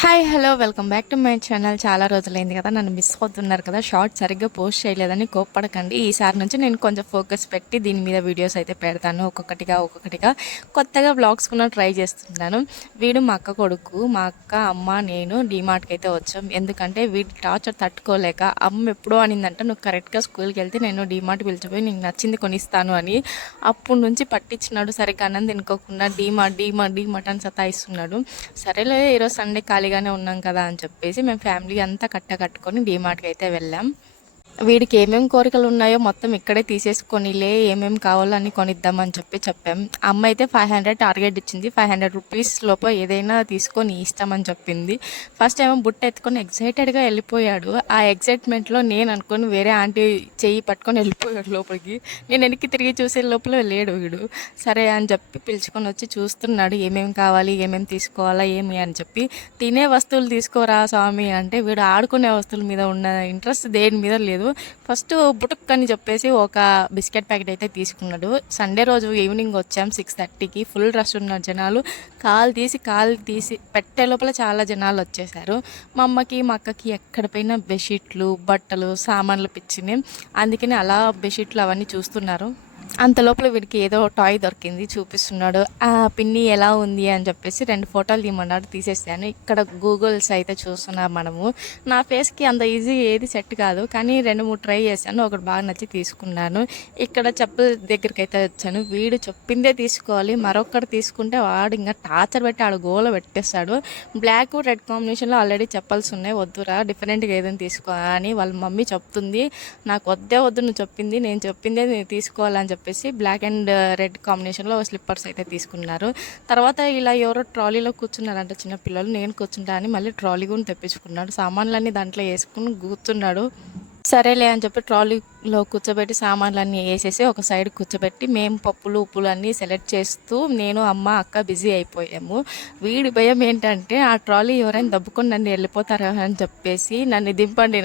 Hi hello welcome back to my channel. చాలా రోజులైంది కదా, నన్ను మిస్ అవుతున్నారు కదా. షార్ట్ సరిగ్గా పోస్ట్ చేయలేదని కోప్పడకండి. ఈసారి నుంచి నేను కొంచెం ఫోకస్ పెట్టి దీని మీద వీడియోస్ అయితే పెడతాను. ఒక్కొక్కటిగా కొత్తగా బ్లాగ్స్ కూడా ట్రై చేస్తున్నాను. వీడు మా అక్క కొడుకు. మా అక్క, అమ్మ, నేను డీమార్ట్కి అయితే వచ్చాం. ఎందుకంటే వీడి టార్చర్ తట్టుకోలేక అమ్మ ఎప్పుడో అనిందంట, నువ్వు కరెక్ట్గా స్కూల్కి వెళ్తే నేను డీమార్ట్ పిలిచిపోయి నీకు నచ్చింది కొనిస్తాను అని. అప్పటి నుంచి పట్టించినాడు. సరిగ్గా అన్నం తినుకోకుండా డీమార్ట్ అని సతాయిస్తున్నాడు. సరేలే, ఈరోజు సండే ఖాళీగానే ఉన్నాం కదా అని చెప్పేసి మేము ఫ్యామిలీ అంతా కట్టుకొని డీమార్ట్కి అయితే వెళ్ళాం. వీడికి ఏమేమి కోరికలు ఉన్నాయో మొత్తం ఇక్కడే తీసేసుకొనిలే, ఏమేమి కావాలో అని కొనిద్దామని చెప్పాం. అమ్మ అయితే 500 టార్గెట్ ఇచ్చింది. 500 రూపీస్ లోపల ఏదైనా తీసుకొని ఇస్తామని చెప్పింది. ఫస్ట్ ఏమో బుట్ట ఎత్తుకొని ఎగ్జైటెడ్గా వెళ్ళిపోయాడు. ఆ ఎగ్జైట్మెంట్లో నేను అనుకొని వేరే ఆంటీ చెయ్యి పట్టుకొని వెళ్ళిపోయాడు లోపలికి. నేను వెనక్కి తిరిగి చూసే లోపల లేడు వీడు. సరే అని చెప్పి పిలుచుకొని వచ్చి చూస్తున్నాడు, ఏమేమి కావాలి, ఏమేమి తీసుకోవాలా ఏమి అని చెప్పి. తినే వస్తువులు తీసుకోరా స్వామి అంటే వీడు ఆడుకునే వస్తువుల మీద ఉన్న ఇంట్రెస్ట్ దేని మీద లేదు. ఫస్ట్ బుటుక్ అని చెప్పేసి ఒక బిస్కెట్ ప్యాకెట్ అయితే తీసుకున్నాడు. సండే రోజు ఈవినింగ్ వచ్చాం 6:30కి. ఫుల్ రష్ ఉన్నారు జనాలు. కాలు తీసి పెట్టే లోపల చాలా జనాలు వచ్చేసారు. మా అమ్మకి మా అక్కకి ఎక్కడ పోయినా బెడ్షీట్లు, బట్టలు, సామాన్లు పిచ్చినాయి. అందుకని అలా బెడ్షీట్లు అవన్నీ చూస్తున్నారు. అంత లోపల వీడికి ఏదో టాయ్ దొరికింది, చూపిస్తున్నాడు. ఆ పిన్ని ఎలా ఉంది అని చెప్పేసి 2 ఫోటోలు తీయమన్నాడు, తీసేసాను. ఇక్కడ గూగుల్స్ అయితే చూస్తున్నాం మనము. నా ఫేస్కి అంత ఈజీ ఏది సెట్ కాదు, కానీ 2-3 ట్రై చేశాను. ఒకటి బాగా నచ్చి తీసుకున్నాను. ఇక్కడ చెప్పుల దగ్గరికి అయితే వచ్చాను. వీడు చెప్పిందే తీసుకోవాలి, మరొకటి తీసుకుంటే వాడు ఇంకా టార్చర్ పెట్టి ఆడు గోల పెట్టేస్తాడు. బ్లాక్ రెడ్ కాంబినేషన్లో ఆల్రెడీ చెప్పాల్సి ఉన్నాయి, వద్దురా డిఫరెంట్గా ఏదైనా తీసుకో అని వాళ్ళ మమ్మీ చెప్తుంది. నాకు వద్దు నువ్వు చెప్పింది, నేను చెప్పిందే నేను తీసుకోవాలని చెప్పేసి బ్లాక్ అండ్ రెడ్ కాంబినేషన్లో స్లిప్పర్స్ అయితే తీసుకున్నారు. తర్వాత ఇలా ఎవరో ట్రాలీలో కూర్చున్నారంట చిన్నపిల్లలు. నేను కూర్చుంటా అని మళ్ళీ ట్రాలీ కూడా తెప్పించుకున్నాడు. సామాన్లన్నీ దాంట్లో వేసుకుని కూర్చున్నాడు. సరేలే అని చెప్పి ట్రాలీలో కూర్చోబెట్టి సామాన్లన్నీ వేసేసి ఒక సైడ్ కూర్చోబెట్టి మేము పప్పులు ఉప్పులు అన్నీ సెలెక్ట్ చేస్తూ నేను, అమ్మ, అక్క బిజీ అయిపోయాము. వీడి భయం ఏంటంటే ఆ ట్రాలీ ఎవరైనా దబ్బుకొని నన్ను వెళ్ళిపోతారా అని చెప్పేసి నన్ను దింపండి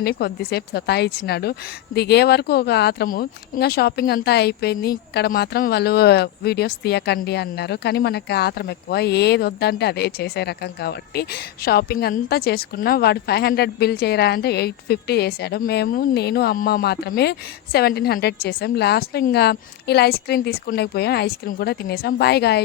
అని కొద్దిసేపు సతాయించినాడు. దిగే వరకు ఒక ఆత్రము. ఇంకా షాపింగ్ అంతా అయిపోయింది. ఇక్కడ మాత్రం వాళ్ళు వీడియోస్ తీయకండి అన్నారు. కానీ మనకు ఆత్రం ఎక్కువ, ఏది వద్దంటే అదే చేసే రకం కాబట్టి షాపింగ్ అంతా చేసుకున్నా. వాడు 500 బిల్ చేయరా అంటే 850 చేశాడు. నేను, అమ్మ మాత్రమే 1700 చేసాం. లాస్ట్లో ఇంకా ఇలా ఐస్ క్రీమ్ తీసుకునే పోయాం. ఐస్ క్రీమ్ కూడా తినేసాం. Bye guy.